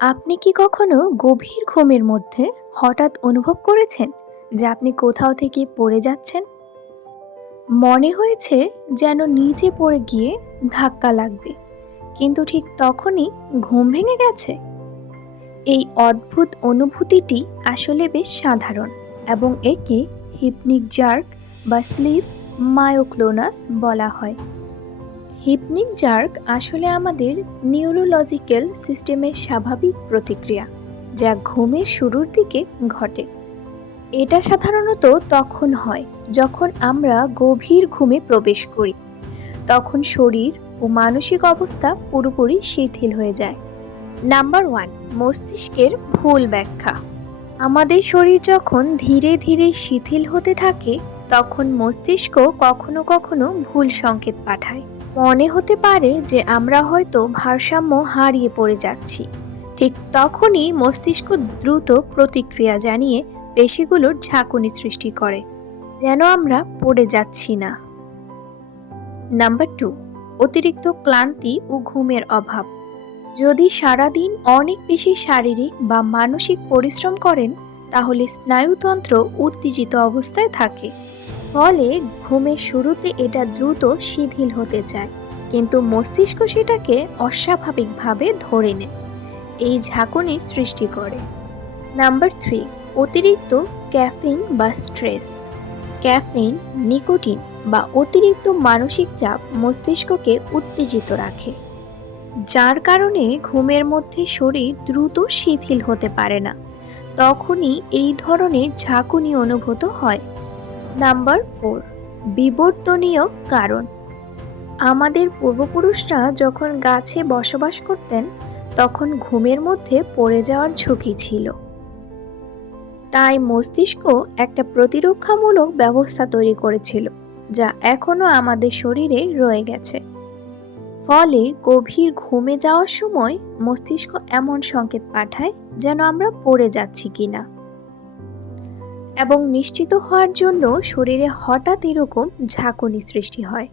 আপনি কি কখনো গভীর ঘুমের মধ্যে হঠাৎ অনুভব করেছেন যে আপনি কোথাও থেকে পড়ে যাচ্ছেন? মনে হয়েছে যেন নিচে পড়ে গিয়ে ধাক্কা লাগবে, কিন্তু ঠিক তখনই ঘুম ভেঙে গেছে? এই অদ্ভুত অনুভূতিটি আসলে বেশ সাধারণ এবং একে হিপনিক জার্ক বা স্লিপ মায়োক্লোনাস বলা হয়। হিপনিক জার্ক আসলে আমাদের নিউরোলজিক্যাল সিস্টেমের স্বাভাবিক প্রতিক্রিয়া, যা ঘুমের শুরুর দিকে ঘটে। এটা সাধারণত তখন হয় যখন আমরা গভীর ঘুমে প্রবেশ করি। তখন শরীর ও মানসিক অবস্থা পুরোপুরি শিথিল হয়ে যায়। নাম্বার 1, মস্তিষ্কের ভুল ব্যাখ্যা। আমাদের শরীর যখন ধীরে ধীরে শিথিল হতে থাকে, তখন মস্তিষ্ক কখনো কখনো ভুল সংকেত পাঠায়। মনে হতে পারে যে আমরা হয়তো ভারসাম্য হারিয়ে পড়ে যাচ্ছি। ঠিক তখনই মস্তিষ্ক দ্রুত প্রতিক্রিয়া জানিয়ে পেশিগুলোর ঝাঁকুনি সৃষ্টি করে, যেন আমরা পড়ে যাচ্ছি না। নাম্বার 2, অতিরিক্ত ক্লান্তি ও ঘুমের অভাব। যদি সারাদিন অনেক বেশি শারীরিক বা মানসিক পরিশ্রম করেন, তাহলে স্নায়ুতন্ত্র উত্তেজিত অবস্থায় থাকে। ফলে ঘুমের শুরুতে এটা দ্রুত শিথিল হতে চায়, কিন্তু মস্তিষ্ক সেটাকে অস্বাভাবিকভাবে ধরে নেয়, এই ঝাঁকুনির সৃষ্টি করে। নাম্বার 3, অতিরিক্ত ক্যাফিন বা স্ট্রেস। ক্যাফিন, নিকোটিন বা অতিরিক্ত মানসিক চাপ মস্তিষ্ককে উত্তেজিত রাখে, যার কারণে ঘুমের মধ্যে শরীর দ্রুত শিথিল হতে পারে না। তখনই এই ধরনের ঝাঁকুনি অনুভূত হয়। নাম্বার 4, বিবর্তনীয় কারণ। আমাদের পূর্বপুরুষরা যখন গাছে বসবাস করতেন, তখন ঘুমের মধ্যে পড়ে যাওয়ার ঝুঁকি ছিল। তাই মস্তিষ্ক একটা প্রতিরক্ষামূলক ব্যবস্থা তৈরি করেছিল, যা এখনো আমাদের শরীরে রয়ে গেছে। ফলে গভীর ঘুমে যাওয়ার সময় মস্তিষ্ক এমন সংকেত পাঠায় যেন আমরা পড়ে যাচ্ছি কিনা, এবং নিশ্চিত হওয়ার জন্য শরীরে হঠাৎ এরকম ঝাঁকুনি সৃষ্টি হয়।